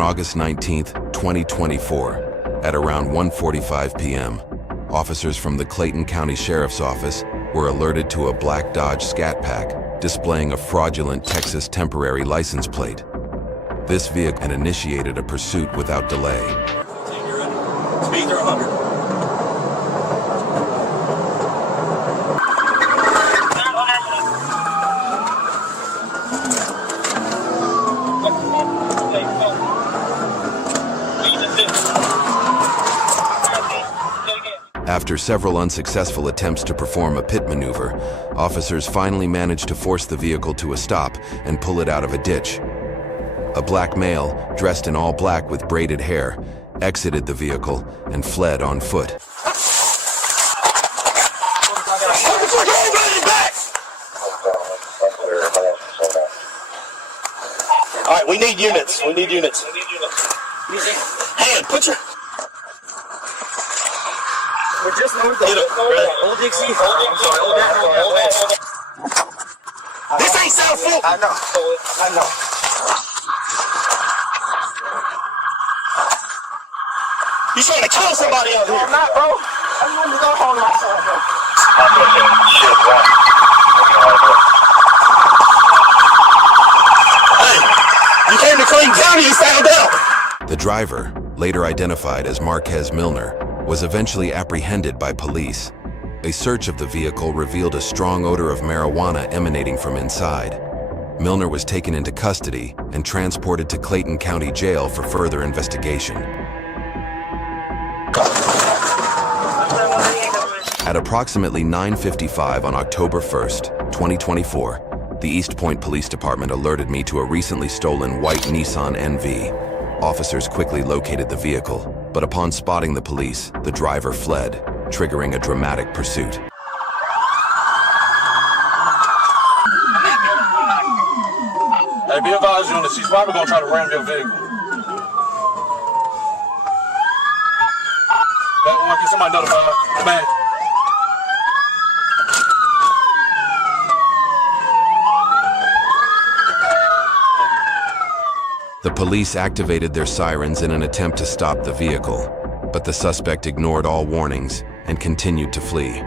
On August 19, 2024, at around 1:45 p.m., officers from the Clayton County Sheriff's Office were alerted to a black Dodge Scat Pack displaying a fraudulent Texas temporary license plate. This vehicle initiated a pursuit without delay. Speeds are 100. After several unsuccessful attempts to perform a pit maneuver, officers finally managed to force the vehicle to a stop and pull it out of a ditch. A black male, dressed in all black with braided hair, exited the vehicle and fled on foot. All right, we need units. We need units. Hand, put your... We're just north of Old Dixie. I'm sorry, Old Dixie. This ain't South Fulton. I know. You trying to kill somebody out here? I'm not, bro. I just want to go home myself, bro. Hey, you came to Clayton County, you found out. The driver, later identified as Marquez Milner, was eventually apprehended by police. A search of the vehicle revealed a strong odor of marijuana emanating from inside. Milner was taken into custody and transported to Clayton County Jail for further investigation. At approximately 9:55 on October 1st, 2024, the East Point Police Department alerted me to a recently stolen white Nissan NV. Officers quickly located the vehicle, but upon spotting the police, the driver fled, triggering a dramatic pursuit. Hey, be advised, units. He's probably gonna try to ram your vehicle. Get somebody notified. Come on. The police activated their sirens in an attempt to stop the vehicle, but the suspect ignored all warnings and continued to flee.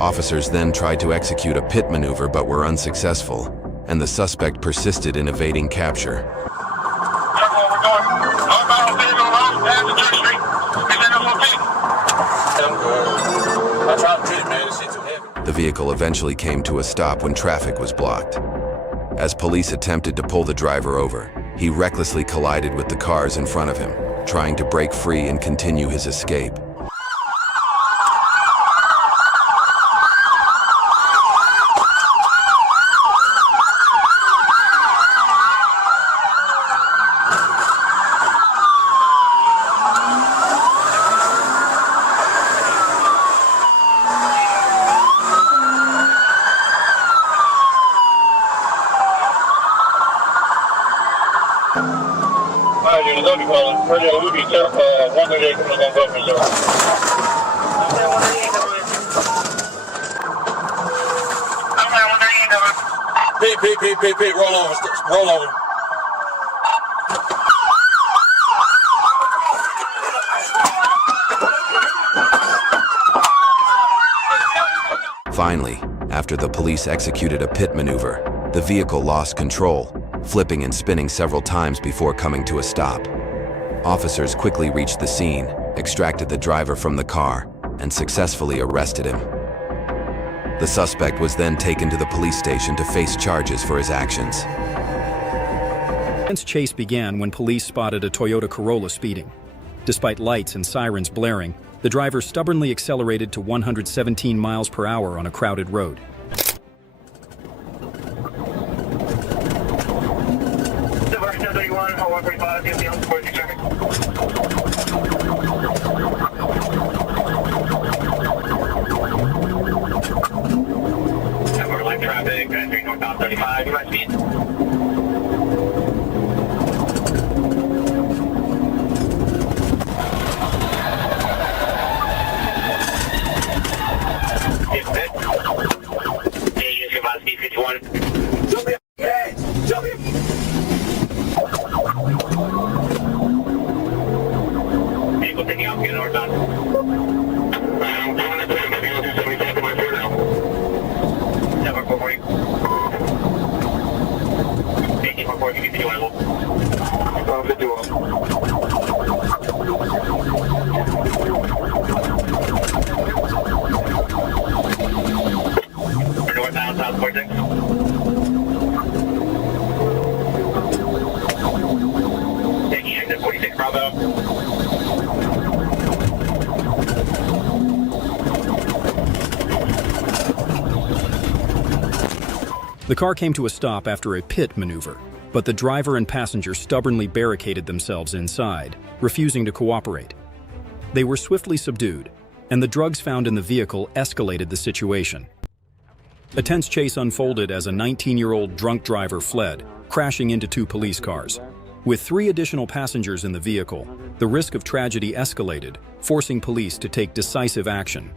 Officers then tried to execute a pit maneuver but were unsuccessful, and the suspect persisted in evading capture. The vehicle eventually came to a stop when traffic was blocked. As police attempted to pull the driver over, he recklessly collided with the cars in front of him, trying to break free and continue his escape. Pete, roll over, roll over. Finally, after the police executed a pit maneuver, the vehicle lost control, flipping and spinning several times before coming to a stop. Officers quickly reached the scene, extracted the driver from the car, and successfully arrested him. The suspect was then taken to the police station to face charges for his actions. The intense chase began when police spotted a Toyota Corolla speeding. Despite lights and sirens blaring, the driver stubbornly accelerated to 117 miles per hour on a crowded road. Traffic, northbound 35, you might speed. Jump in! Jump in! report, you can level. 51. We're northbound, south 46. Taking exit 46 Bravo. The car came to a stop after a pit maneuver, but the driver and passenger stubbornly barricaded themselves inside, refusing to cooperate. They were swiftly subdued, and the drugs found in the vehicle escalated the situation. A tense chase unfolded as a 19-year-old drunk driver fled, crashing into 2 police cars. With 3 additional passengers in the vehicle, the risk of tragedy escalated, forcing police to take decisive action.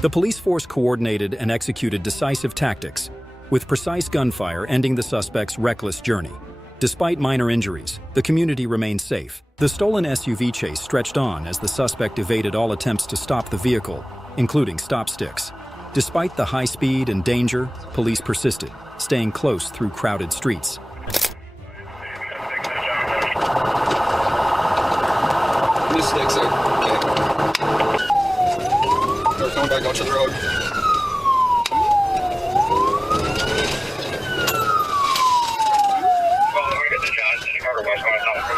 The police force coordinated and executed decisive tactics, with precise gunfire ending the suspect's reckless journey. Despite minor injuries, the community remained safe. The stolen SUV chase stretched on as the suspect evaded all attempts to stop the vehicle, including stop sticks. Despite the high speed and danger, police persisted, staying close through crowded streets. This sticks there. Okay. We're coming back out to the road. Well, we're good to John. Chicago West, not from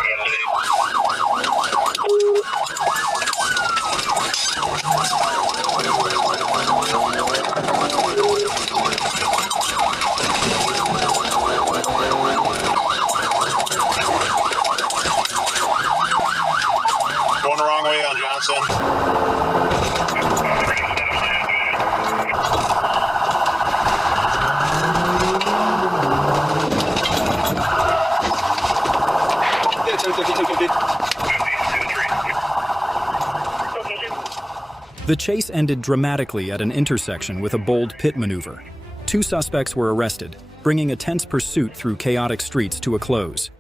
Going the wrong way on Johnson. Yeah, 1050. The chase ended dramatically at an intersection with a bold pit maneuver. 2 suspects were arrested, bringing a tense pursuit through chaotic streets to a close.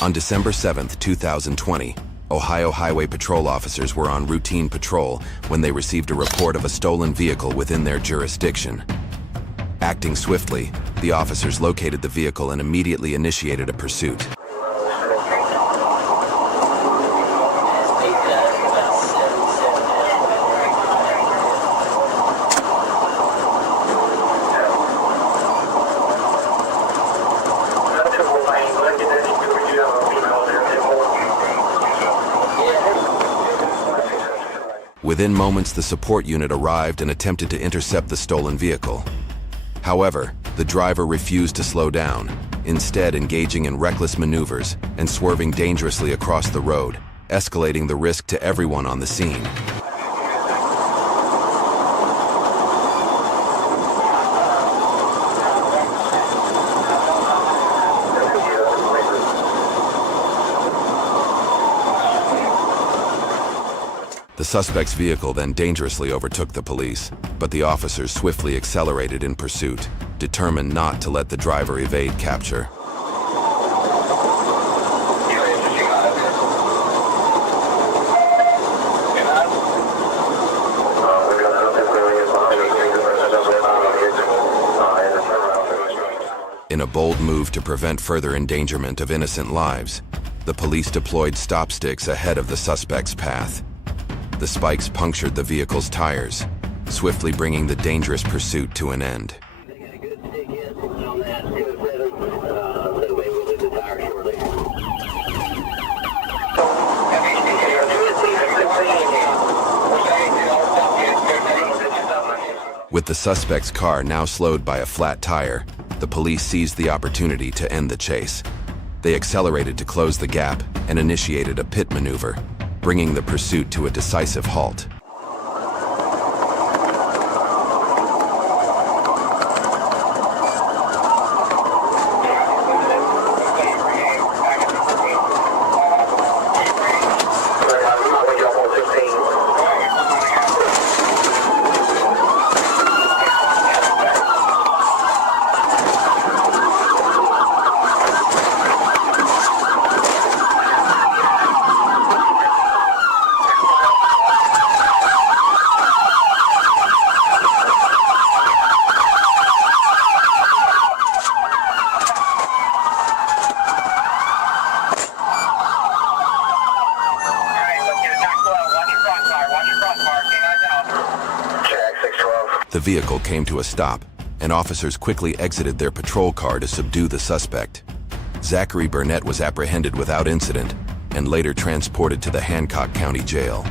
On December 7, 2020, Ohio Highway Patrol officers were on routine patrol when they received a report of a stolen vehicle within their jurisdiction. Acting swiftly, the officers located the vehicle and immediately initiated a pursuit. Within moments, the support unit arrived and attempted to intercept the stolen vehicle. However, the driver refused to slow down, instead engaging in reckless maneuvers and swerving dangerously across the road, escalating the risk to everyone on the scene. The suspect's vehicle then dangerously overtook the police, but the officers swiftly accelerated in pursuit, determined not to let the driver evade capture. In a bold move to prevent further endangerment of innocent lives, the police deployed stop sticks ahead of the suspect's path. The spikes punctured the vehicle's tires, swiftly bringing the dangerous pursuit to an end. With the suspect's car now slowed by a flat tire, the police seized the opportunity to end the chase, They accelerated to close the gap and initiated a pit maneuver, bringing the pursuit to a decisive halt. The vehicle came to a stop, and officers quickly exited their patrol car to subdue the suspect. Zachary Burnett was apprehended without incident and later transported to the Hancock County Jail.